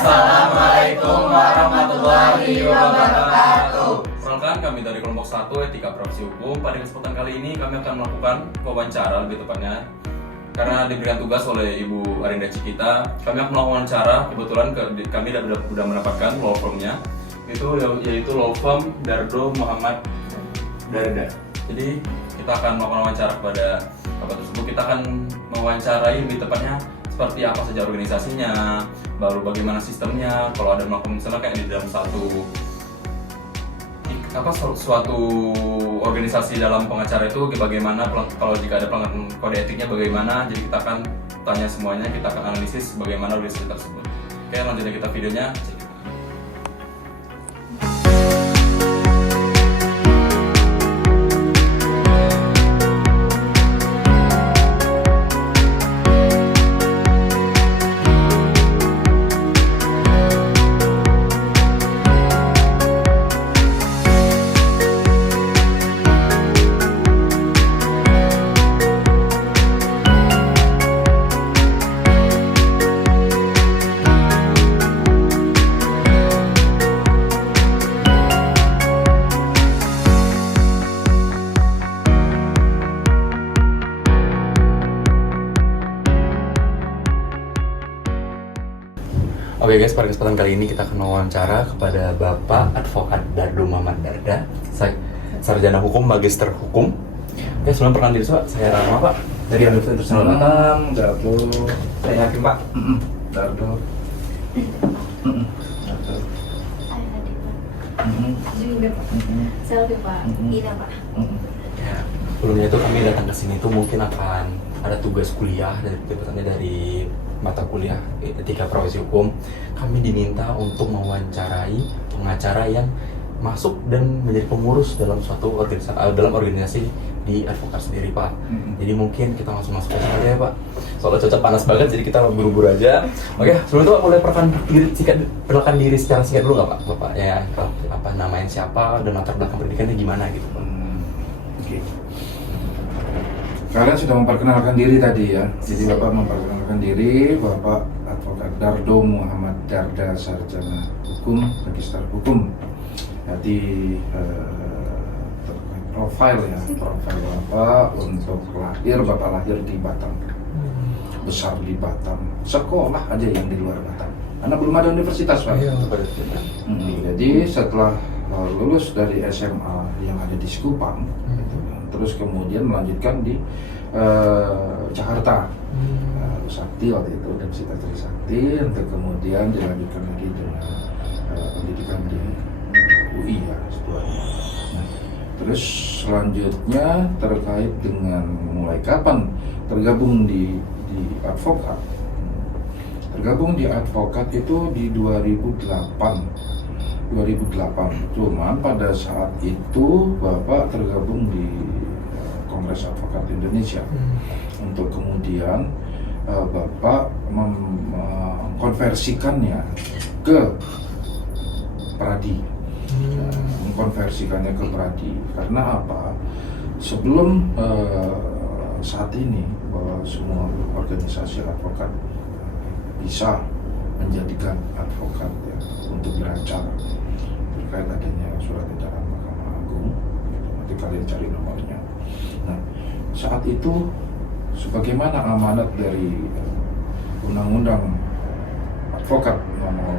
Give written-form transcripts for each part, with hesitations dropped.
Assalamualaikum warahmatullahi wabarakatuh. Perkenalkan, kami dari kelompok 1 Etika Profesi Hukum. Pada kesempatan kali ini kami akan melakukan wawancara, lebih tepatnya karena diberikan tugas oleh Ibu Arinda Cikita. Kami akan melakukan wawancara. Kebetulan kami sudah mendapatkan law firm-nya, yaitu law firm Dardo Muhammad Darda. Jadi kita akan melakukan wawancara kepada bapak tersebut. Kita akan mewawancarai lebih tepatnya seperti apa saja organisasinya, baru bagaimana sistemnya, kalau ada melakukan misalnya kayak di dalam suatu organisasi dalam pengacara itu bagaimana, kalau jika ada pelanggaran kode etiknya bagaimana. Jadi kita akan tanya semuanya, kita akan analisis bagaimana organisasi tersebut. Oke, lanjutnya kita videonya. Oke guys, pada kesempatan kali ini kita akan wawancara kepada Bapak Advokat Dardo Muhammad Darda, Sarjana Hukum, Magister Hukum. Oke, sebelum perkenalan diri saya Rama Pak dari Universitas Internasional Batam. Dardo. Saya yakin Pak. Dardo. Dardo. Juga Pak. Selfie Pak. Ida Pak. Ya, sebelumnya itu kami datang ke sini itu mungkin akan ada tugas kuliah dari mata kuliah Etika Profesi Hukum. Kami diminta untuk mewawancarai pengacara yang masuk dan menjadi pengurus dalam suatu organisasi di advokat sendiri Pak. Jadi mungkin kita langsung masuk aja ya Pak. Soalnya cuaca panas banget, jadi kita buru-buru aja. Oke, sebelum itu Pak boleh perkenalkan diri secara singkat dulu nggak Pak? Bapak ya, apa namanya siapa dan latar belakang pendidikannya gimana gitu Pak? Oke. Kalian sudah memperkenalkan diri tadi ya. Jadi Bapak memperkenalkan diri, Bapak Advokat Dardo Muhammad Darda, Sarjana Hukum, Magister Hukum. Jadi profil Bapak untuk Bapak lahir di Batam, besar di Batam, sekolah aja yang di luar Batam, karena belum ada universitas Pak. Jadi setelah lulus dari SMA yang ada di Sekupang, terus kemudian melanjutkan di Jakarta, Sakti waktu itu, Universitas Trisakti, untuk kemudian dilanjutkan lagi dengan pendidikan di UI ya, S2. Nah, terus selanjutnya terkait dengan mulai kapan tergabung di advokat. Tergabung di advokat itu di 2008. Cuman pada saat itu Bapak tergabung di Kongres Advokat Indonesia. Untuk kemudian Bapak mengkonversikannya ke Pradi. Mengkonversikannya ke Pradi. Karena apa? Sebelum saat ini bahwa semua organisasi advokat bisa menjadikan advokat ya, untuk beracara terkait adanya surat edaran Mahkamah Agung. Nanti kalian cari nomornya. Nah, saat itu sebagaimana amanat dari Undang-Undang Advokat nomor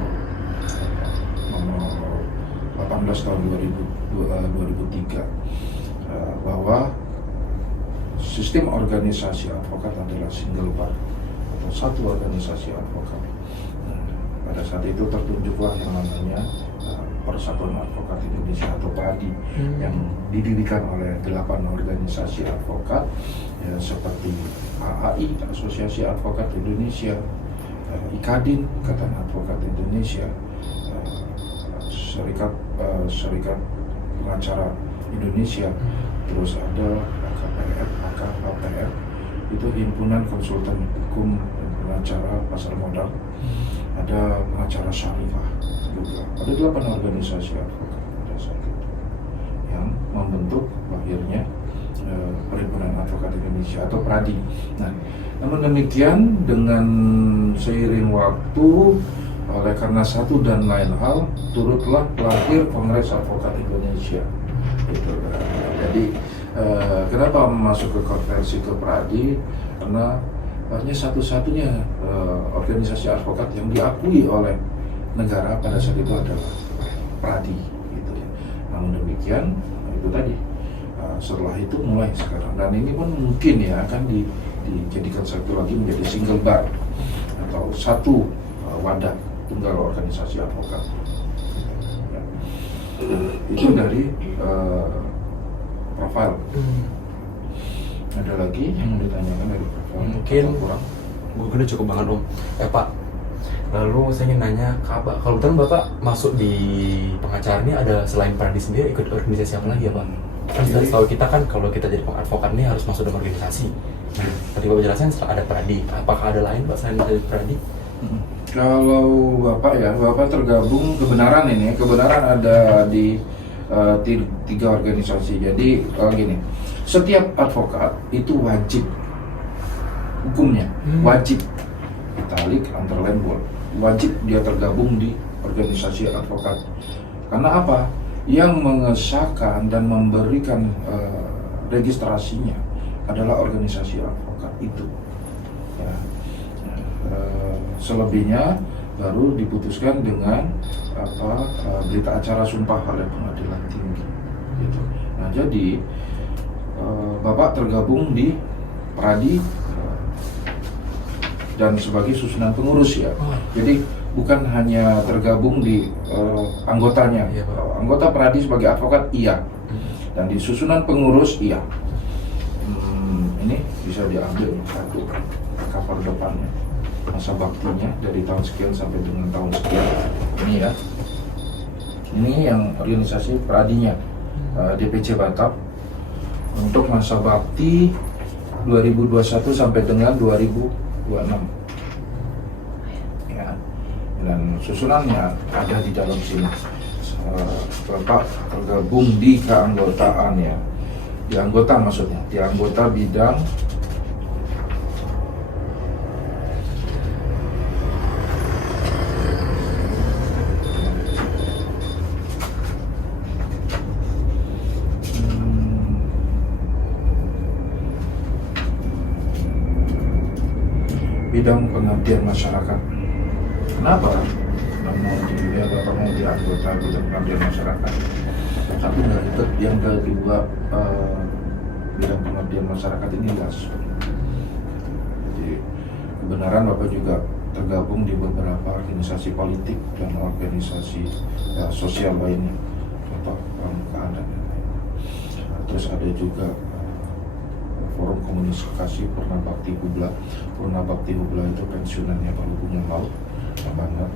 18 tahun 2003 bahwa sistem organisasi advokat adalah single bar atau satu organisasi advokat. Pada saat itu tertunjuklah yang namanya Persatuan Advokat Indonesia atau PADI yang didirikan oleh 8 organisasi advokat ya, seperti AAI, Asosiasi Advokat Indonesia, IKADIN, Ikatan Advokat Indonesia, Serikat Pengacara Indonesia, terus ada AKPR, itu Himpunan Konsultan Hukum dan Pengacara Pasar Modal, ada pengacara syariah juga. Ada 8 organisasi advokat pada saat itu yang membentuk lahirnya Perhimpunan Advokat Indonesia atau PRADI. Nah, namun demikian dengan seiring waktu Oleh karena satu dan lain hal, turutlah lahir Kongres Advokat Indonesia. Gitu kan. Jadi kenapa masuk ke konversi ke Pradi? Karena hanya satu-satunya organisasi advokat yang diakui oleh negara pada saat itu adalah Pradi. Gitu ya. Namun demikian, itu tadi. Setelah itu mulai sekarang, dan ini pun mungkin ya akan dijadikan satu lagi menjadi single bar atau satu wadah tunggal organisasi advokat. Itu dari profil. Ada lagi yang mau ditanyakan dari profil? Mungkin kurang? udah cukup banget Om. Pak, lalu saya ingin nanya ke Bapak, kalau betul Bapak masuk di pengacara ini ada selain Pradi sendiri ikut organisasi apa lagi ya Pak? Kan sudah tahu kita kan kalau kita jadi advokat ini harus masuk dalam organisasi. Nah, tadi Bapak jelaskan setelah ada Pradi, apakah ada lain Pak selain dari Pradi? Kalau Bapak ya, Bapak tergabung kebenaran ada di tiga organisasi. Jadi gini, setiap advokat itu wajib hukumnya, wajib italik underline bold, wajib dia tergabung di organisasi advokat. Karena apa? Yang mengesahkan dan memberikan registrasinya adalah organisasi advokat itu. Ya. Selebihnya baru diputuskan dengan berita acara sumpah oleh pengadilan tinggi. Gitu. Nah jadi Bapak tergabung di Pradi dan sebagai susunan pengurus ya. Jadi bukan hanya tergabung di anggotanya. Iya, Pak. Anggota Pradi sebagai advokat iya, dan di susunan pengurus iya. Ini bisa diambil satu cover depannya, masa baktinya dari tahun sekian sampai dengan tahun sekian. Ini ya, ini yang organisasi Pradinya, DPC Batam untuk masa bakti 2021 sampai dengan 2026. Ya. Dan susunannya ada di dalam sini. Bapak tergabung di keanggotaan ya, di anggota maksudnya, di anggota bidang bidang pengabdian masyarakat. Kenapa? Bapak mau di anggota bidang pengabdian masyarakat. Satu dari itu, yang kedua bidang pengabdian masyarakat ini luas. Jadi kebenaran Bapak juga tergabung di beberapa organisasi politik dan organisasi sosial lainnya, contoh pramukaan dan lain-lain. Terus ada juga forum komunikasi Purna Bakti Hubla. Purna Bakti Hubla itu pensiunannya Pak Hukumnya Maut banget.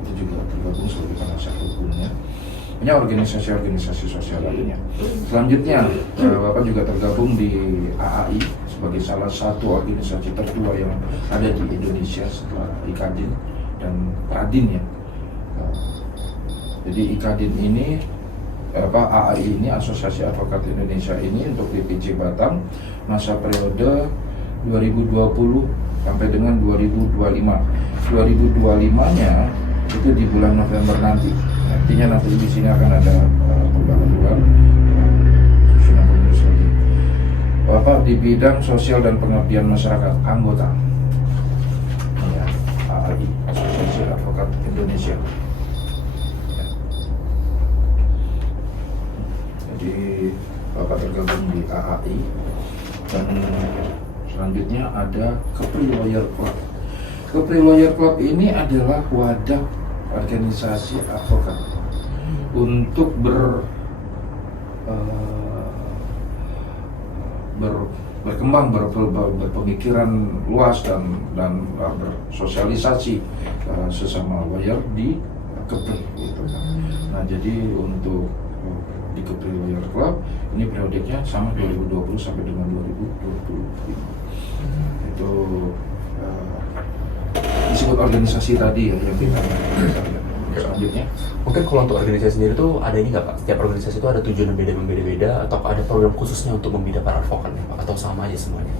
Itu juga tergabung sebagai penasihat hukumnya. Ini organisasi-organisasi sosial lainnya. Selanjutnya, Bapak juga tergabung di AAI sebagai salah satu organisasi tertua yang ada di Indonesia setelah IKADIN dan Pradin ya. Jadi IKADIN ini, AAI ini, Asosiasi Advokat Indonesia ini untuk DPC Batam masa periode 2020 sampai dengan 2025. 2025-nya itu di bulan November nanti. Artinya nanti di sini akan ada pembaharuan susunan pengurus lagi. Bapak di bidang sosial dan pengabdian masyarakat anggota ya, AAI, Asosiasi Advokat Indonesia. Ya. Jadi Bapak tergabung di AAI dan selanjutnya ada Kepri Lawyer Club. Kepri Lawyer Club ini adalah wadah organisasi advokat untuk berkembang, berpemikiran luas dan bersosialisasi sesama lawyer di Kepri gitu. Nah jadi untuk di Kepri Lawyer Club ini periodenya sama 2020 sampai dengan 2025. Itu disebut organisasi tadi ya yang kita selanjutnya. Mungkin kalau untuk organisasi sendiri itu ada ini nggak Pak? Setiap organisasi itu ada tujuan yang beda-beda atau ada program khususnya untuk membina para advokat ya Pak? Atau sama aja semuanya?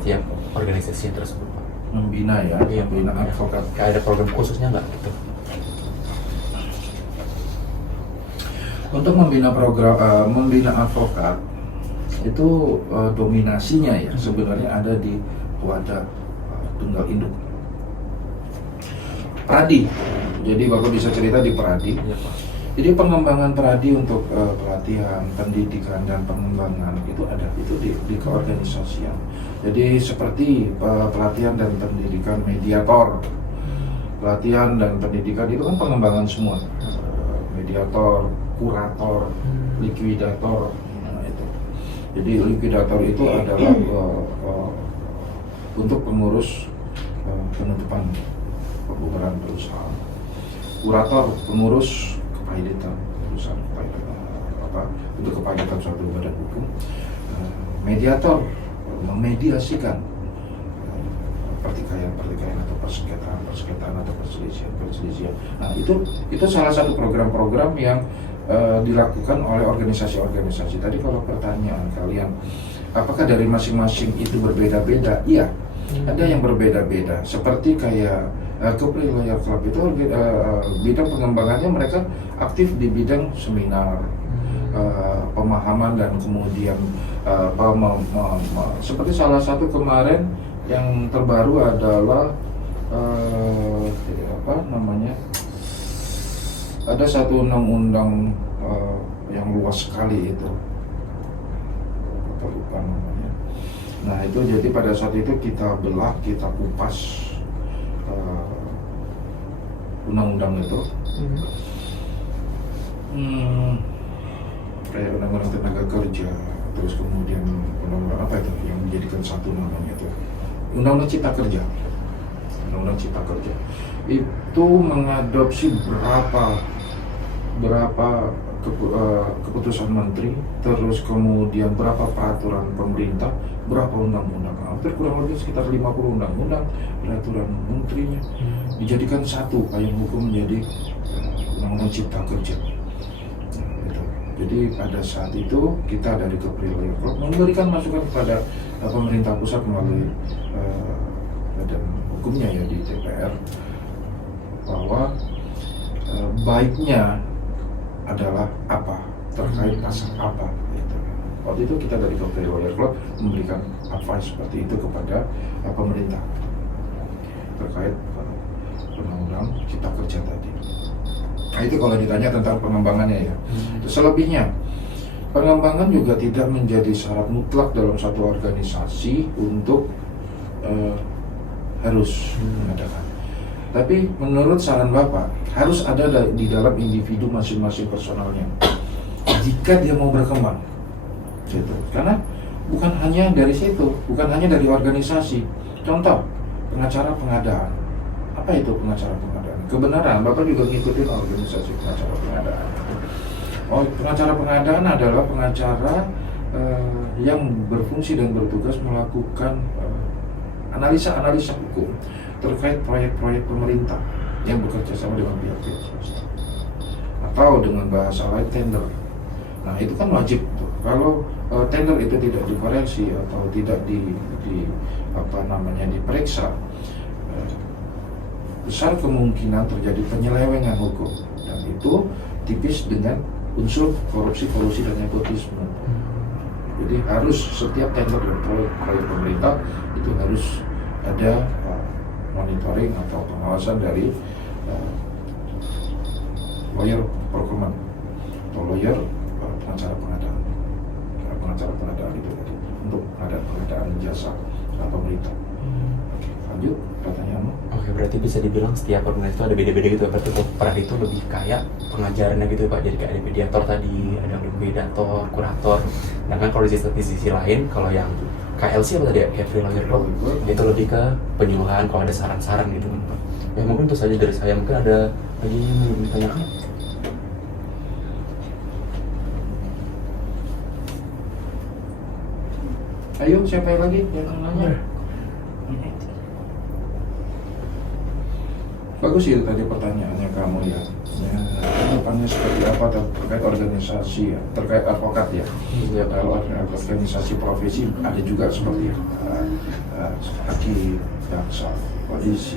Setiap organisasi tersebut Pak? Membina ya, Iya, membina advokat. Kayak ada program khususnya nggak gitu? Untuk membina program, membina advokat itu dominasinya ya sebenarnya ada di wadah tunggal induk Pradi. Jadi Bapak bisa cerita di Pradi. Iya Pak. Jadi pengembangan Pradi untuk pelatihan, pendidikan dan pengembangan itu ada itu di keorganisasian. Jadi seperti pelatihan dan pendidikan mediator, pelatihan dan pendidikan itu kan pengembangan semua. Mediator, kurator, likuidator, nah itu. Jadi likuidator itu adalah untuk pengurus penutupan pembubaran perusahaan. Kurator pengurus kepailitan perusahaan, untuk kepailitan suatu badan hukum. Mediator memediasikan pertikaian atau persengketaan atau perselisihan. Nah itu salah satu program-program yang dilakukan oleh organisasi-organisasi. Tadi kalau pertanyaan kalian, apakah dari masing-masing itu berbeda-beda? Iya, ada yang berbeda-beda. Seperti kayak Kepri Lawyer Club itu bidang pengembangannya mereka aktif di bidang seminar, pemahaman dan kemudian seperti salah satu kemarin yang terbaru adalah ada satu undang-undang yang luas sekali itu, lupa namanya. Nah itu jadi pada saat itu kita belah, kita kupas undang-undang itu. Kayak undang-undang tenaga kerja, terus kemudian undang-undang apa itu yang menjadikan satu namanya itu undang-undang cipta kerja. Undang-undang cipta kerja itu mengadopsi berapa keputusan menteri, terus kemudian berapa peraturan pemerintah, berapa undang-undang, hampir kurang lebih sekitar 50 undang-undang, peraturan menterinya dijadikan satu payung hukum menjadi undang-undang cipta kerja. Jadi pada saat itu kita dari Kepri Lawyer Club memberikan masukan kepada pemerintah pusat melalui badan hukumnya ya di DPR bahwa baiknya adalah apa, terkait pasal apa gitu. Waktu itu kita dari Kepri Lawyer Club memberikan advice seperti itu kepada pemerintah terkait undang-undang cipta kerja tadi. Nah itu kalau ditanya tentang pengembangannya ya. Selebihnya, pengembangan juga tidak menjadi syarat mutlak dalam satu organisasi untuk harus mengadakan. Tapi menurut saran Bapak, harus ada di dalam individu masing-masing personalnya jika dia mau berkembang. Gitu. Karena bukan hanya dari situ, bukan hanya dari organisasi. Contoh, pengacara pengadaan. Apa itu pengacara pengadaan? Kebenaran, Bapak juga ngikutin organisasi pengacara pengadaan. Oh, pengacara pengadaan adalah pengacara yang berfungsi dan bertugas melakukan analisa-analisa hukum terkait proyek-proyek pemerintah yang bekerja sama dengan pihak-pihak swasta atau dengan bahasa lain tender. Nah itu kan wajib tuh. Kalau tender itu tidak dikoreksi atau tidak diperiksa, besar kemungkinan terjadi penyelewengan hukum, dan itu tipis dengan unsur korupsi, kolusi dan nepotisme. Jadi harus setiap tender dan proyek pemerintah itu harus ada monitoring atau pengawasan dari lawyer procurement atau lawyer pengacara pengadaan itu tadi untuk pengadaan jasa pemerintah. Lanjut pertanyaanmu. Oke, berarti bisa dibilang setiap organisasi itu ada beda-beda gitu ya. Berarti untuk Pradi itu lebih kayak pengajarannya gitu ya Pak. Jadi kayak ada mediator tadi, ada likuidator, kurator. Nah kan kalau di sisi lain, kalau yang KLC apa tadi ya, Kepri Lawyer Club, itu lebih ke penyuluhan kalau ada saran-saran gitu kan Pak. Ya mungkin itu saja dari saya. Mungkin ada lagi yang mau ditanyakan? Ayo, siapa yang lagi yang nanya? Bagus sih tadi pertanyaannya kamu ya. Ya, depannya seperti apa terkait organisasi ya, terkait advokat ya. Iya. Kalau organisasi profesi ada juga seperti hakim, jaksa, polisi,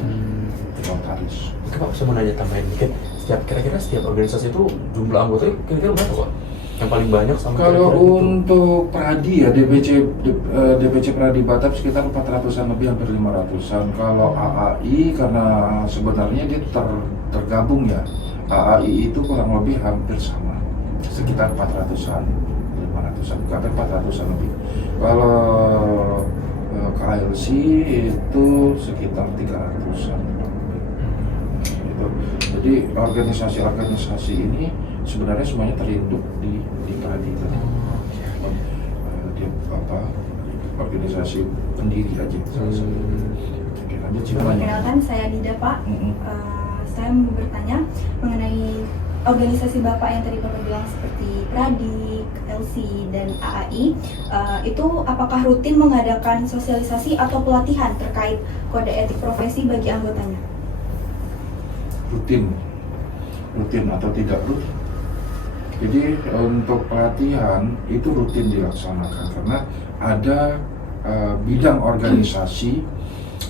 notaris. Oke Pak, saya mau nanya tambahin dikit. Kira-kira setiap organisasi itu jumlah anggotanya kira-kira berapa Pak? Yang paling banyak sama Kalau kira-kira gitu? untuk Pradi ya DPC Pradi Batam sekitar 400-an lebih, hampir 500-an. Kalau AAI karena sebenarnya dia tergabung ya. AAI itu kurang lebih hampir sama, sekitar 400-an, 500-an, hampir 400-an lebih. Kalau KLC itu sekitar 300-an. Gitu. Jadi organisasi-organisasi ini sebenarnya semuanya terinduk di Pradi tadi. Dia organisasi pendiri aja. Oke, lanjut sih namanya. Perkenalkan, saya Dida Pak. Saya mau bertanya mengenai organisasi Bapak yang tadi Bapak bilang seperti Pradi, LC, dan AAI. Itu apakah rutin mengadakan sosialisasi atau pelatihan terkait kode etik profesi bagi anggotanya? Rutin atau tidak rutin. Jadi untuk pelatihan itu rutin dilaksanakan karena ada bidang organisasi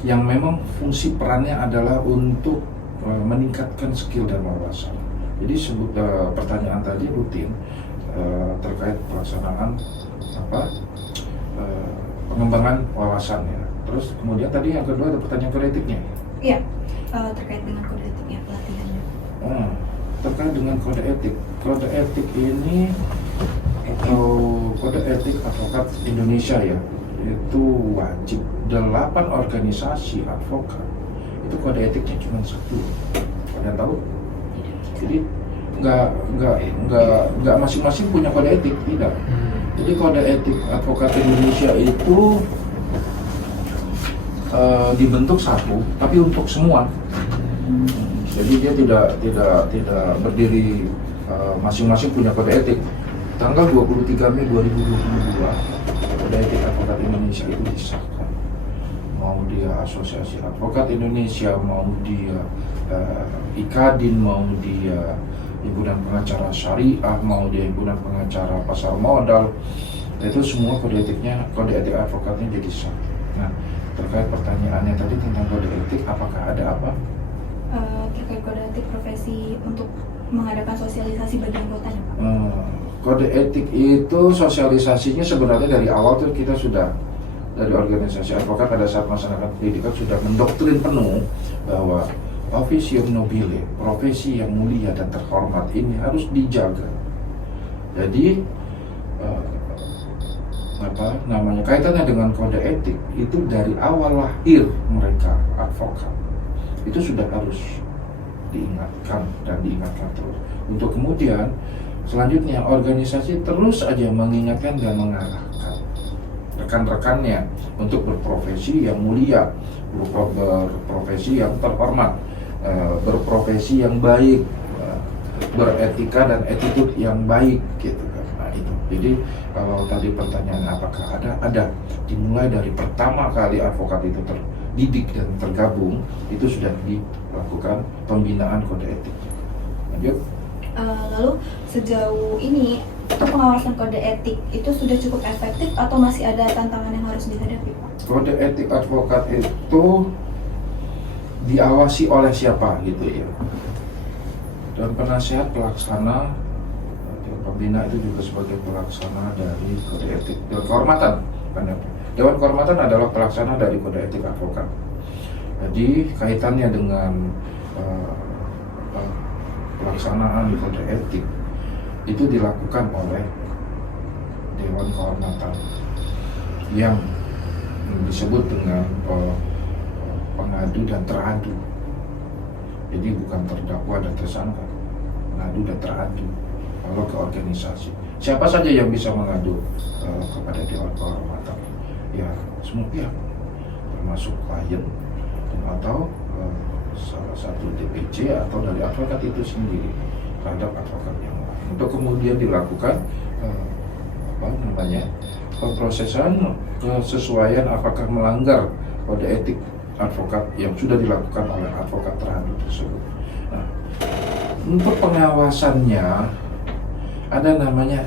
yang memang fungsi perannya adalah untuk meningkatkan skill dan wawasan. Jadi pertanyaan tadi rutin terkait pelaksanaan pengembangan wawasannya. Terus kemudian tadi yang kedua ada pertanyaan kode etiknya. Iya, terkait dengan kode etiknya pelatihannya. Terkait dengan kode etik. Kode etik ini atau kode etik advokat Indonesia ya, itu wajib 8 organisasi advokat. Itu kode etiknya cuma 1. Kalian tahu? Jadi nggak masing-masing punya kode etik, tidak. Jadi kode etik advokat Indonesia itu dibentuk 1, tapi untuk semua. Jadi dia tidak berdiri masing-masing punya kode etik. Tanggal 23 Mei 2022 kode etik advokat Indonesia itu disahkan. Mau dia Asosiasi Advokat Indonesia, mau dia IKADIN, mau dia Himpunan Pengacara Syariah, mau dia Himpunan Pengacara Pasar Modal, itu semua kode etik advokatnya jadi sah. Nah, terkait pertanyaannya tadi tentang kode etik, apakah ada apa? Terkait kode etik profesi untuk mengadakan sosialisasi bagi anggotanya, Pak. Kode etik itu sosialisasinya sebenarnya dari awal tuh kita sudah dari organisasi advokat pada saat melaksanakan pendidikan sudah mendoktrin penuh bahwa officium nobile, profesi yang mulia dan terhormat ini harus dijaga. Jadi kaitannya dengan kode etik itu dari awal lahir mereka advokat itu sudah harus diingatkan dan diingatkan terus. Untuk kemudian selanjutnya organisasi terus aja mengingatkan dan mengarahkan rekan-rekannya untuk berprofesi yang mulia, berprofesi yang terhormat, berprofesi yang baik, beretika dan attitude yang baik gitu kan. Nah itu. Jadi kalau tadi pertanyaan apakah ada, dimulai dari pertama kali advokat itu terdidik dan tergabung itu sudah dilakukan pembinaan kode etik. Lanjut. Lalu sejauh ini untuk pengawasan kode etik itu sudah cukup efektif atau masih ada tantangan yang harus dihadapi, Pak? Kode etik advokat itu diawasi oleh siapa gitu ya? Dan penasihat pelaksana, pembina itu juga sebagai pelaksana dari kode etik Dewan Kehormatan. Dewan Kehormatan adalah pelaksana dari kode etik advokat. Jadi kaitannya dengan pelaksanaan kode etik itu dilakukan oleh Dewan Kehormatan yang disebut dengan pengadu dan teradu. Jadi bukan terdakwa dan tersangka, pengadu dan teradu. Kalau ke organisasi, siapa saja yang bisa mengadu kepada Dewan Kehormatan? Ya semua pihak, termasuk klien atau salah satu DPC atau dari advokat itu sendiri terhadap advokat yang lain. Untuk kemudian dilakukan pemrosesan kesesuaian apakah melanggar kode etik advokat yang sudah dilakukan oleh advokat teradu tersebut. Nah, untuk pengawasannya ada namanya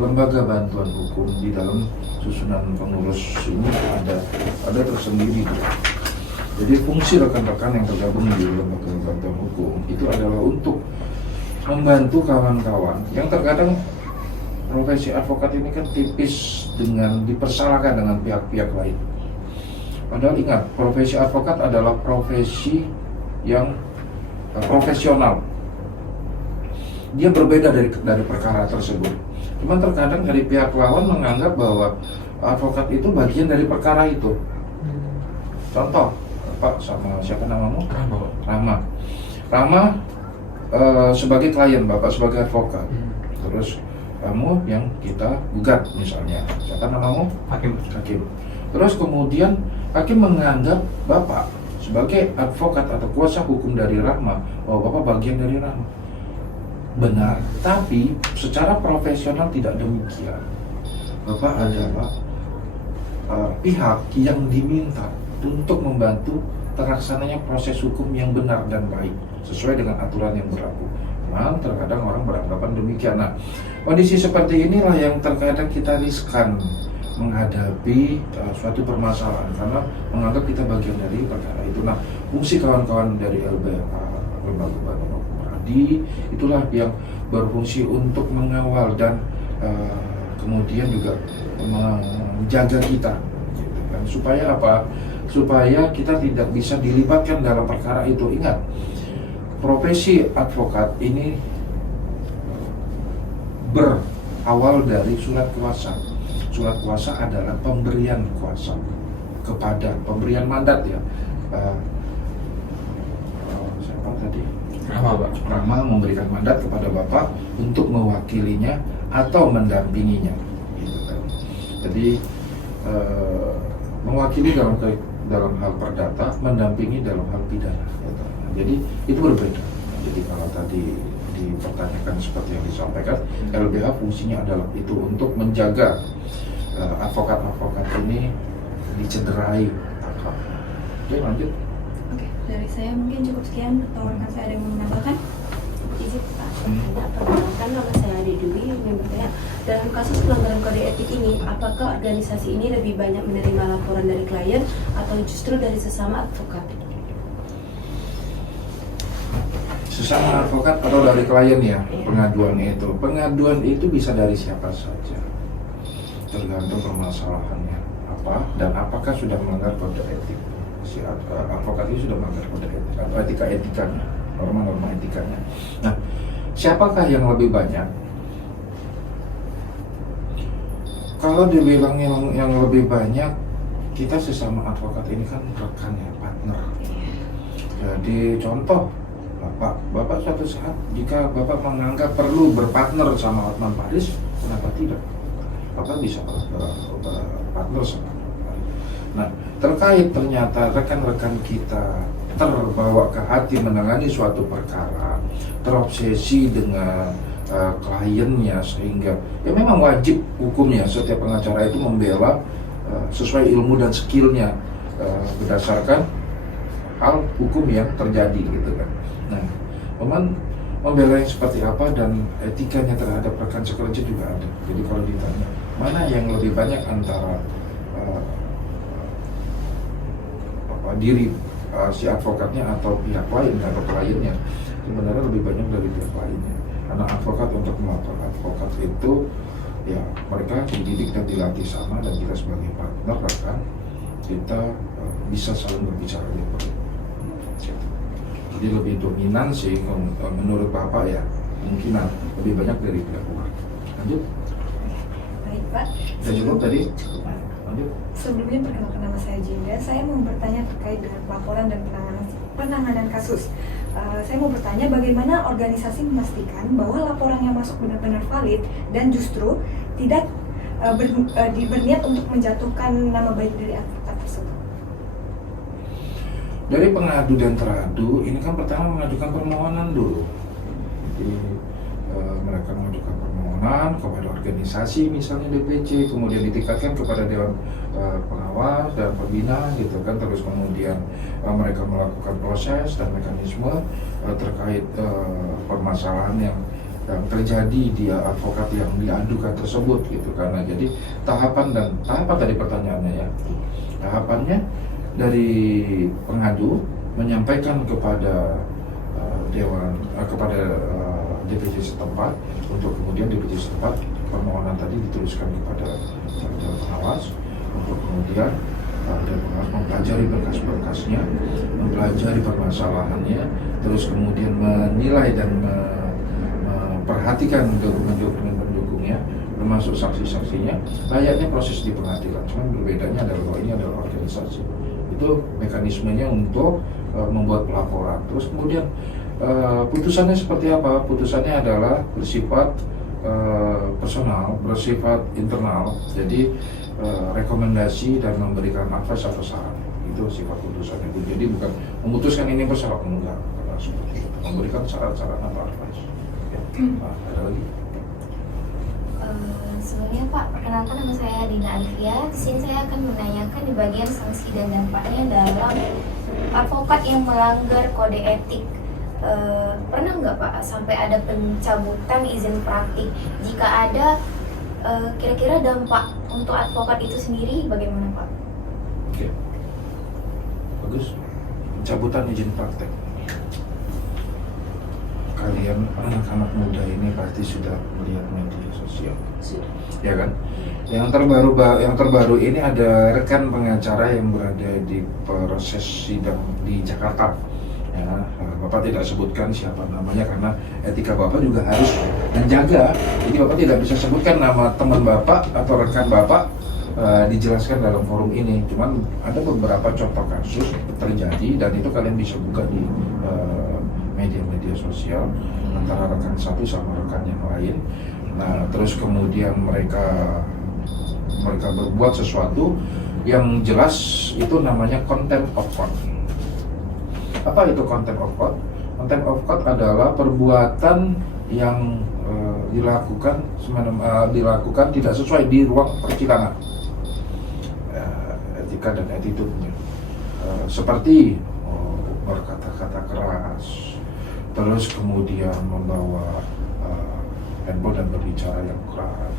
lembaga bantuan hukum. Di dalam susunan pengurus ini ada tersendiri. Jadi fungsi rekan-rekan yang tergabung di lembaga bantuan hukum itu adalah untuk membantu kawan-kawan yang terkadang profesi advokat ini kan tipis dengan dipersalahkan dengan pihak-pihak lain. Padahal ingat, profesi advokat adalah profesi yang profesional. Dia berbeda dari perkara tersebut. Cuman terkadang dari pihak lawan menganggap bahwa advokat itu bagian dari perkara itu. Contoh, Pak, sama siapa namamu? Rama. Rama sebagai klien, Bapak sebagai advokat. Terus kamu yang kita gugat misalnya. Siapa namamu? Hakim. Terus kemudian Hakim menganggap Bapak sebagai advokat atau kuasa hukum dari Rahma, bahwa Bapak bagian dari Rahma. Benar, tapi secara profesional tidak demikian. Bapak adalah pihak yang diminta untuk membantu terlaksananya proses hukum yang benar dan baik sesuai dengan aturan yang berlaku. Memang terkadang orang beranggapan demikian. Nah, kondisi seperti inilah yang terkadang kita riskan menghadapi suatu permasalahan karena menganggap kita bagian dari perkara itu. Nah, fungsi kawan-kawan dari LBH, Lembaga Bantuan Hukum Pradi, itulah yang berfungsi untuk mengawal dan kemudian juga menjaga kita, gitu kan. Supaya apa? Supaya kita tidak bisa dilibatkan dalam perkara itu. Ingat, profesi advokat ini berawal dari surat kuasa. Surat kuasa adalah pemberian kuasa kepada, pemberian mandat ya. Siapa tadi? Rama memberikan mandat kepada Bapak untuk mewakilinya atau mendampinginya. Gitu kan. Jadi mewakili dalam hal perdata, mendampingi dalam hal pidana. Gitu. Jadi itu berbeda. Jadi kalau tadi dipertanyakan seperti yang disampaikan, LBH fungsinya adalah itu untuk menjaga advokat-advokat ini dicederai. Oke, lanjut. Oke, dari saya mungkin cukup sekian. Atau rekan saya ada yang mau menambahkan? Izin Pak, perkenalkan nama saya Ade Dwi. Ingin bertanya, dalam kasus pelanggaran kode etik ini, apakah organisasi ini lebih banyak menerima laporan dari klien atau justru dari sesama advokat? Sesama advokat atau dari klien ya, pengaduan itu. Pengaduan itu bisa dari siapa saja, tergantung permasalahannya apa dan apakah sudah melanggar kode etik. Si advokat ini sudah melanggar kode etik atau etika-etikanya, norma-norma etikanya. Nah, siapakah yang lebih banyak? Kalau dibilang yang lebih banyak, kita sesama advokat ini kan rekan ya, partner. Jadi contoh, Bapak suatu saat jika Bapak menganggap perlu berpartner sama Hotman Paris, kenapa tidak? Bapak bisa berpartner sama Hotman Paris. Nah, terkait ternyata rekan-rekan kita terbawa ke hati menangani suatu perkara, terobsesi dengan kliennya, sehingga ya memang wajib hukumnya setiap pengacara itu membela sesuai ilmu dan skillnya berdasarkan hal hukum yang terjadi gitu kan. Nah, membela yang seperti apa dan etikanya terhadap rekan sekerja juga ada. Jadi kalau ditanya mana yang lebih banyak antara diri si advokatnya atau pihak lain atau kliennya, sebenarnya lebih banyak dari pihak lainnya. Karena advokat untuk melapor advokat itu ya mereka dididik dan dilatih sama, dan kita sebagai partner rekan kita bisa saling berbicara dengan baik. Jadi lebih dominan sih menurut Bapak ya, kemungkinan lebih banyak dari pihak luar. Lanjut. Baik Pak. Sudah cukup tadi? Lanjut. Sebelumnya perkenalkan nama saya Jinda. Saya mau bertanya terkait dengan pelaporan dan penanganan kasus. Saya mau bertanya bagaimana organisasi memastikan bahwa laporan yang masuk benar-benar valid dan justru tidak berniat untuk menjatuhkan nama baik dari advokat tersebut. Dari pengadu dan teradu, ini kan pertama mengajukan permohonan dulu. Jadi mereka mengajukan permohonan kepada organisasi misalnya DPC, kemudian ditingkatkan kepada Dewan Pengawas dan Pembina gitu kan, terus kemudian mereka melakukan proses dan mekanisme terkait permasalahan yang terjadi di advokat yang diadukan tersebut gitu kan. Nah, jadi tahapan tadi pertanyaannya ya, tahapannya dari pengadu menyampaikan kepada DPC setempat, untuk kemudian DPC setempat permohonan tadi dituliskan kepada Dewan Pengawas, untuk kemudian Dewan Pengawas mempelajari berkas-berkasnya, mempelajari permasalahannya, terus kemudian menilai dan memperhatikan dokumen-dokumen pendukungnya, termasuk saksi-saksinya, layaknya proses di pengadilan. Cuma berbedanya adalah bahwa ini adalah organisasi. Itu mekanismenya untuk membuat pelaporan. Terus kemudian putusannya seperti apa? Putusannya adalah bersifat personal, bersifat internal. Jadi rekomendasi dan memberikan advice atau saran. Itu sifat putusannya. Jadi bukan memutuskan ini bersalah, enggak. Seperti itu. Memberikan saran-saran atau advice. Ya. Nah, ada lagi? Sebelumnya Pak, perkenalkan nama saya Dina Alfia. Di sini saya akan menanyakan di bagian sanksi dan dampaknya dalam advokat yang melanggar kode etik. Pernah nggak Pak sampai ada pencabutan izin praktik? Jika ada, kira-kira dampak untuk advokat itu sendiri bagaimana Pak? Oke, bagus. Pencabutan izin praktek. Kalian anak-anak muda ini pasti sudah melihat media sosial, ya kan? Yang terbaru ini ada rekan pengacara yang berada di proses sidang di Jakarta. Ya, Bapak tidak sebutkan siapa namanya karena etika Bapak juga harus menjaga. Jadi Bapak tidak bisa sebutkan nama teman Bapak atau rekan Bapak dijelaskan dalam forum ini. Cuman ada beberapa contoh kasus terjadi dan itu kalian bisa buka di media-media sosial antara rekan satu sama rekan yang lain. Nah, terus kemudian mereka berbuat sesuatu yang jelas itu namanya contempt of court. Apa itu contempt of court? Contempt of court adalah perbuatan yang dilakukan tidak sesuai di ruang persidangan. Etika dan attitude-nya. Seperti berkata-kata keras, terus kemudian membawa handphone dan berbicara yang keras,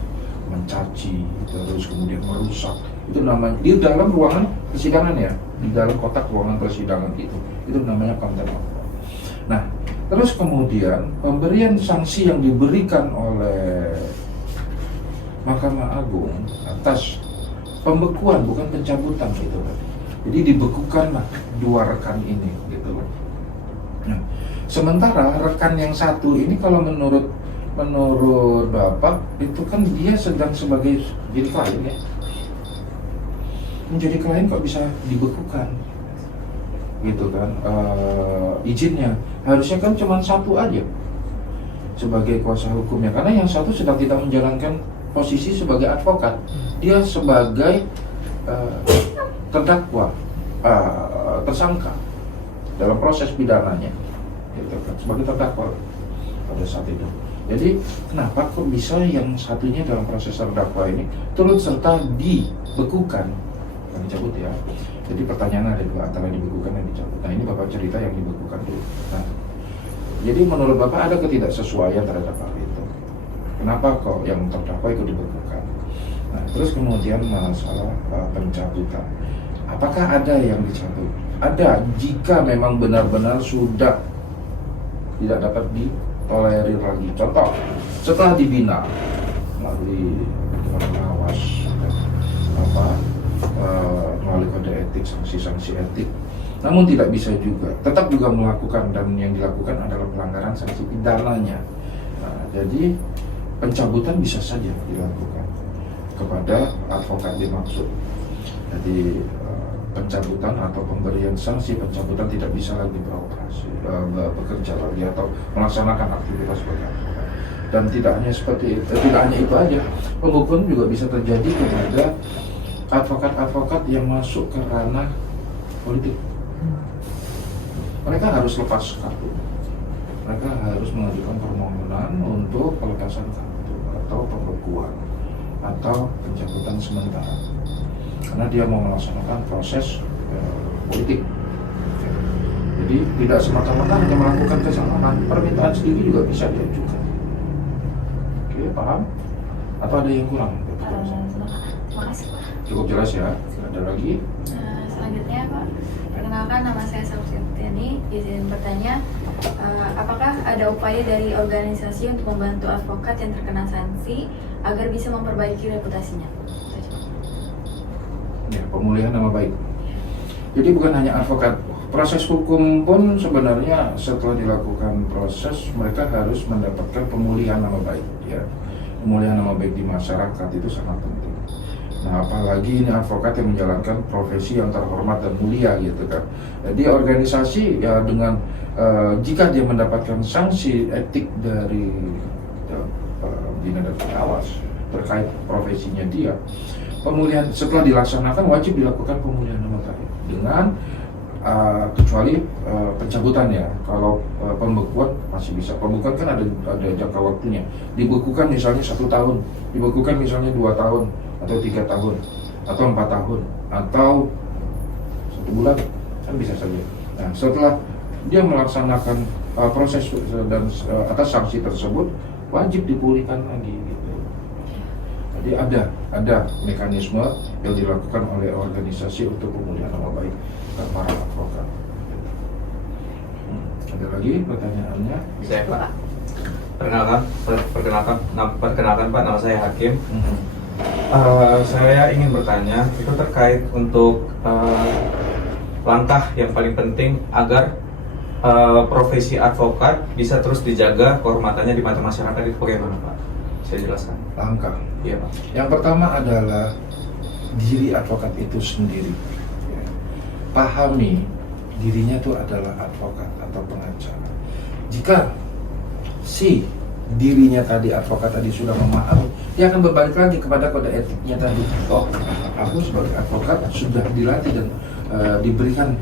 mencaci, terus kemudian merusak. Itu namanya di dalam ruangan persidangan ya, di dalam kotak ruangan persidangan itu namanya contempt of court. Nah, terus kemudian pemberian sanksi yang diberikan oleh Mahkamah Agung atas pembekuan bukan pencabutan gitu kan. Jadi dibekukanlah dua rekan ini gitu loh. Nah, sementara rekan yang satu ini kalau menurut Bapak itu kan dia sedang sebagai jadi klien ya. Menjadi klien kok bisa dibekukan gitu kan, izinnya harusnya kan cuma satu aja sebagai kuasa hukumnya, karena yang satu sedang tidak menjalankan posisi sebagai advokat, dia sebagai terdakwa, tersangka dalam proses pidananya gitu kan, sebagai terdakwa pada saat itu. Jadi kenapa kok bisa yang satunya dalam proses terdakwa ini turut serta dibekukan, bukan dicabut ya. Jadi pertanyaan ada dua, antara dibekukan dan dicabut. Nah, ini Bapak cerita yang dibekukan dulu. Nah, jadi menurut Bapak ada ketidaksesuaian terhadap hal itu. Kenapa kok yang terdakwa itu dibekukan? Nah, terus kemudian masalah pencabutan. Apakah ada yang dicabut? Ada, jika memang benar-benar sudah tidak dapat ditolerir lagi. Contoh, setelah dibina melalui Dewan Pengawas, melalui kode etik, sanksi-sanksi etik, namun tidak bisa juga, tetap juga melakukan, dan yang dilakukan adalah pelanggaran sanksi pidananya. Nah, jadi pencabutan bisa saja dilakukan kepada advokat dimaksud. Jadi pencabutan atau pemberian sanksi pencabutan tidak bisa lagi beroperasi, bekerja lagi atau melaksanakan aktivitas sebagai advokat. Dan tidak hanya seperti itu, tidak hanya itu aja, pembekuan juga bisa terjadi kepada advokat-advokat yang masuk ke ranah politik. Mereka harus lepas kartu. mereka harus mengajukan permohonan untuk pelepasan kartu atau pembekuan atau pencabutan sementara, karena dia mau melaksanakan proses politik. Jadi tidak semata-mata hanya melakukan kesalahan, permintaan sendiri juga bisa diajukan. Oke, paham? Atau ada yang kurang? Terima kasih Pak. Cukup jelas ya. Ada lagi? Selanjutnya Pak, perkenalkan nama saya Sarfitiani. Izin bertanya, apakah ada upaya dari organisasi untuk membantu advokat yang terkena sanksi agar bisa memperbaiki reputasinya? Ya, pemulihan nama baik. Jadi bukan hanya advokat, proses hukum pun sebenarnya setelah dilakukan proses mereka harus mendapatkan pemulihan nama baik. Ya, pemulihan nama baik di masyarakat itu sangat penting. Nah, apalagi ini advokat yang menjalankan profesi yang terhormat dan mulia gitu kan. Jadi organisasi ya dengan jika dia mendapatkan sanksi etik dari Bina dan Pengawas terkait profesinya dia, pemulihan setelah dilaksanakan wajib dilakukan pemulihan nama baik dengan kecuali pencabutan ya. Kalau pembekuan masih bisa. Pembekuan kan ada jangka waktunya. Dibekukan misalnya 1 tahun, dibekukan misalnya 2 tahun atau 3 tahun atau 4 tahun atau 1 bulan kan bisa saja. Nah, setelah dia melaksanakan proses dan atas sanksi tersebut wajib dipulihkan lagi gitu. Jadi ada mekanisme yang dilakukan oleh organisasi untuk pemulihan nama baik para advokat. Ada lagi pertanyaannya? Saya Pak. Perkenalkan Pak, nama saya Hakim. Saya ingin bertanya, itu terkait untuk langkah yang paling penting agar profesi advokat bisa terus dijaga kehormatannya di mata masyarakat itu bagaimana Pak? Saya jelaskan. Langkah. Iya Pak. Yang pertama adalah diri advokat itu sendiri. Ya. Pahami dirinya itu adalah advokat atau pengacara. Jika si dirinya tadi advokat tadi sudah memahami, dia akan berbalik lagi kepada kode etiknya tadi. Oh, aku sebagai advokat sudah dilatih dan diberikan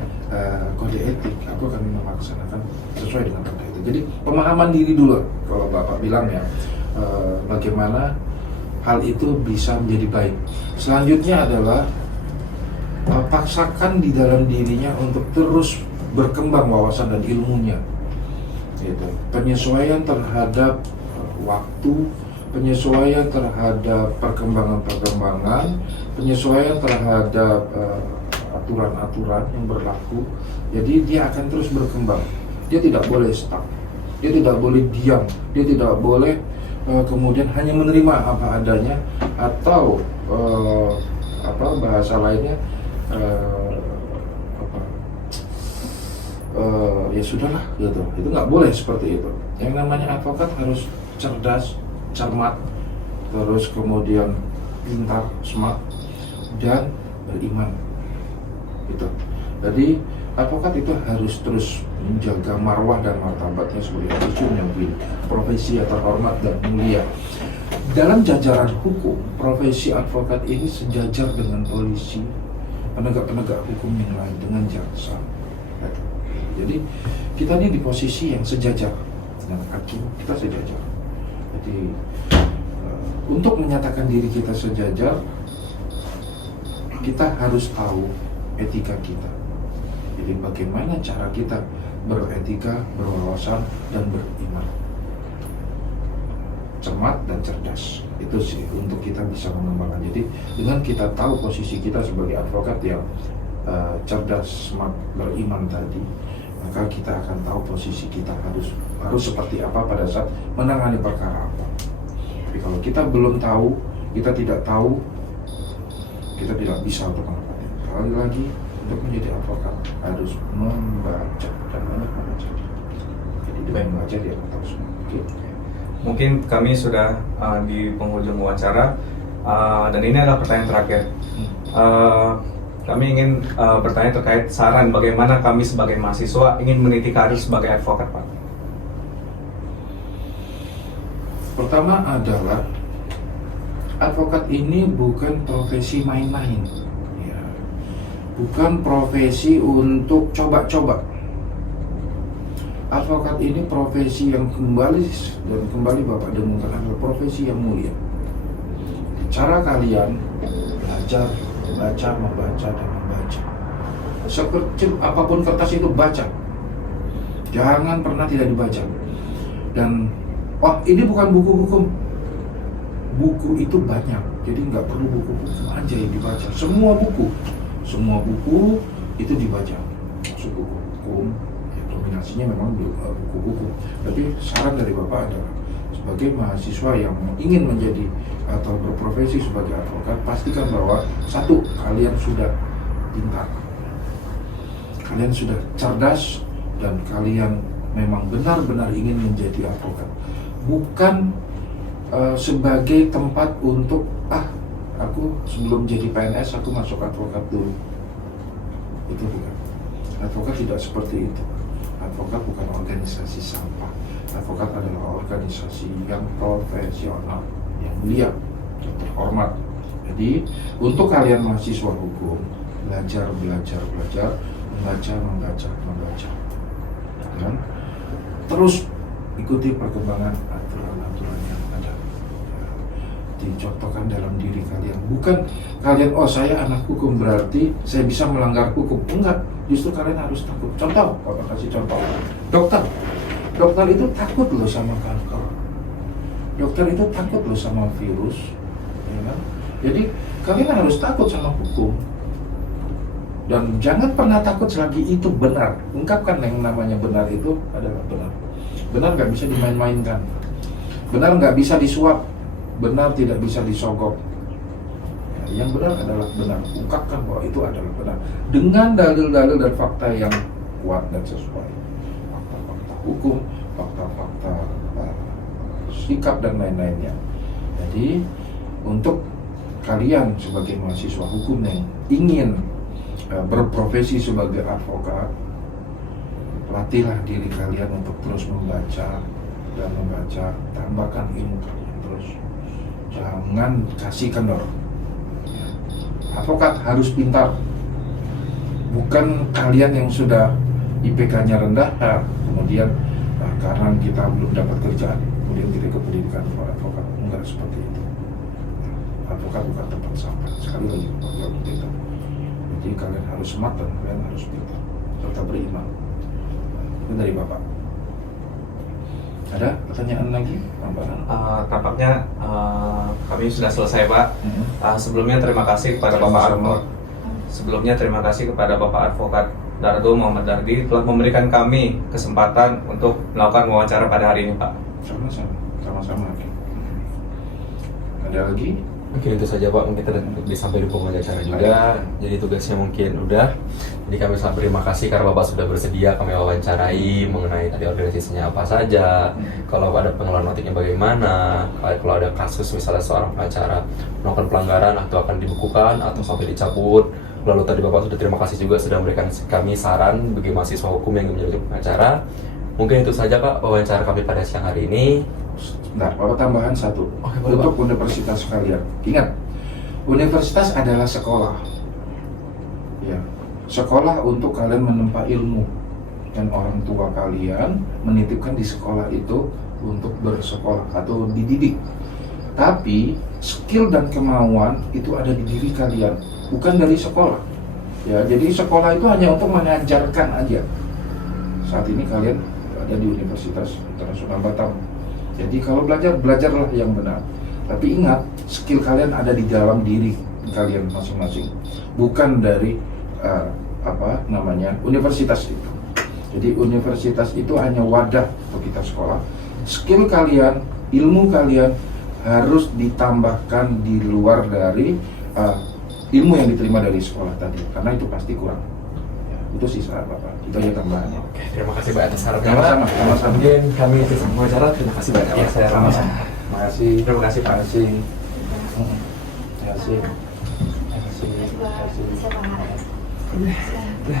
kode etik, aku akan melaksanakan sesuai dengan kode etik. Jadi pemahaman diri dulu, kalau Bapak bilang ya, bagaimana hal itu bisa menjadi baik. Selanjutnya adalah paksakan di dalam dirinya untuk terus berkembang wawasan dan ilmunya. Gitu. Penyesuaian terhadap waktu, penyesuaian terhadap perkembangan-perkembangan, penyesuaian terhadap aturan-aturan yang berlaku. Jadi dia akan terus berkembang. Dia tidak boleh stuck. Dia tidak boleh diam. Dia tidak boleh kemudian hanya menerima apa adanya atau bahasa lainnya ya sudahlah gitu. Itu nggak boleh seperti itu. Yang namanya advokat harus cerdas, cermat, terus kemudian pintar, smart, dan beriman. Gitu. Jadi advokat itu harus terus menjaga marwah dan martabatnya sebagai profesi yang terhormat dan mulia. Dalam jajaran hukum, profesi advokat ini sejajar dengan polisi, penegak-penegak hukum yang lain, dengan jaksa. Jadi kita ini di posisi yang sejajar dengan hakim, kita sejajar. Jadi untuk menyatakan diri kita sejajar, kita harus tahu etika kita. Jadi bagaimana cara kita beretika, berwawasan, dan beriman, cermat dan cerdas. Itu sih untuk kita bisa mengembangkan. Jadi dengan kita tahu posisi kita sebagai advokat yang cerdas, smart, beriman tadi, maka kita akan tahu posisi kita harus seperti apa pada saat menangani perkara apa. Tapi kalau kita belum tahu, kita tidak tahu, kita tidak bisa untuk melakukannya. Sekali lagi, untuk menjadi advokat harus membaca dan banyak membaca. Jadi dia membaca, dia akan tahu semua. Okay. Mungkin kami sudah di penghujung wawancara dan ini adalah pertanyaan terakhir. Kami ingin bertanya terkait saran bagaimana kami sebagai mahasiswa ingin meniti karir sebagai advokat, Pak. Pertama adalah advokat ini bukan profesi main-main, ya. Bukan profesi untuk coba-coba. advokat ini profesi yang kembali Bapak dengungkan adalah profesi yang mulia. Cara kalian belajar, membaca, dan membaca. Sekecil apapun kertas itu baca. Jangan pernah tidak dibaca. Dan ini bukan buku hukum. Buku itu banyak, jadi nggak perlu buku-buku aja yang dibaca. Semua buku itu dibaca. Masuk buku hukum, ya dominasinya memang buku hukum. Tapi saran dari Bapak adalah sebagai mahasiswa yang ingin menjadi atau berprofesi sebagai advokat, pastikan bahwa satu, kalian sudah pintar, kalian sudah cerdas, dan kalian memang benar-benar ingin menjadi advokat. Bukan sebagai tempat untuk aku sebelum jadi PNS aku masuk advokat dulu. Itu bukan. Advokat tidak seperti itu. Advokat bukan organisasi sampah. Advokat adalah organisasi yang profesional, yang mulia, yang terhormat. Jadi untuk kalian mahasiswa hukum, belajar, membaca, dan terus ikuti perkembangan aturan-aturan yang ada, dicontohkan dalam diri kalian. Bukan kalian, saya anak hukum berarti saya bisa melanggar hukum. Enggak, justru kalian harus takut. Contoh, Bapak kasih contoh. Dokter itu takut loh sama kanker. Dokter itu takut loh sama virus, ya kan? Jadi kalian harus takut sama hukum. Dan jangan pernah takut selagi itu benar. Ungkapkan yang namanya benar itu adalah benar. Benar nggak bisa dimain-mainkan. Benar nggak bisa disuap. Benar tidak bisa disogok. Ya, yang benar adalah benar. Ungkapkan bahwa itu adalah benar. Dengan dalil-dalil dan fakta yang kuat dan sesuai. Fakta-fakta hukum, fakta-fakta sikap dan lain-lainnya. Jadi untuk kalian sebagai mahasiswa hukum yang ingin berprofesi sebagai advokat, latihlah diri kalian untuk terus membaca, tambahkan ilmu kalian terus. Jangan kasih kendor. Advokat harus pintar. Bukan kalian yang sudah IPK-nya rendah, kemudian karena kita belum dapat kerjaan, kemudian kita ke pendidikan advokat. Enggak seperti itu. Advokat bukan tempat sampah. Sekali lagi, kita. Jadi kalian harus smart dan kalian harus pintar serta beriman. Itu dari Bapak. Ada pertanyaan lagi, tambahan? Tampaknya kami sudah selesai, Pak. Sebelumnya terima kasih kepada Bapak Advokat. Sebelumnya terima kasih kepada Bapak Advokat Dardo Muhammad Dardi telah memberikan kami kesempatan untuk melakukan wawancara pada hari ini, Pak. Sama-sama. Ada lagi? Mungkin itu saja Pak, mungkin kita sampai di penghujung acara juga. Jadi tugasnya mungkin udah. Jadi kami sangat berterima kasih karena Bapak sudah bersedia kami wawancarai mengenai tadi organisasinya apa saja, kalau ada pengelolaan notiknya bagaimana, kalau ada kasus misalnya seorang pengacara melakukan pelanggaran atau akan dibekukan atau sampai dicabut. Lalu tadi Bapak sudah terima kasih juga sudah memberikan kami saran bagi mahasiswa hukum yang ingin menjadi pengacara. Mungkin itu saja Pak wawancara kami pada siang hari ini. Nah, Bapak tambahan satu. Untuk universitas kalian. Ingat, universitas adalah sekolah. Ya, sekolah untuk kalian menempa ilmu. Dan orang tua kalian menitipkan di sekolah itu untuk bersekolah atau dididik. Tapi skill dan kemauan itu ada di diri kalian, bukan dari sekolah. Ya, jadi sekolah itu hanya untuk mengajarkan aja. Saat ini kalian ada di Universitas Internasional Batam. Jadi kalau belajarlah yang benar. Tapi ingat, skill kalian ada di dalam diri kalian masing-masing, bukan dari universitas itu. Jadi universitas itu hanya wadah untuk kita sekolah. Skill kalian, ilmu kalian harus ditambahkan di luar dari ilmu yang diterima dari sekolah tadi, karena itu pasti kurang. Itu sih saran Bapak, itu aja tambahannya. Oke, terima kasih Pak atas sarannya. Sama-sama. Mungkin kami itu wawancara, terima kasih banyak Pak. Saya sama-sama. Terima kasih. Terima kasih Pak. Terima kasih. Terima kasih. Bisa Pak.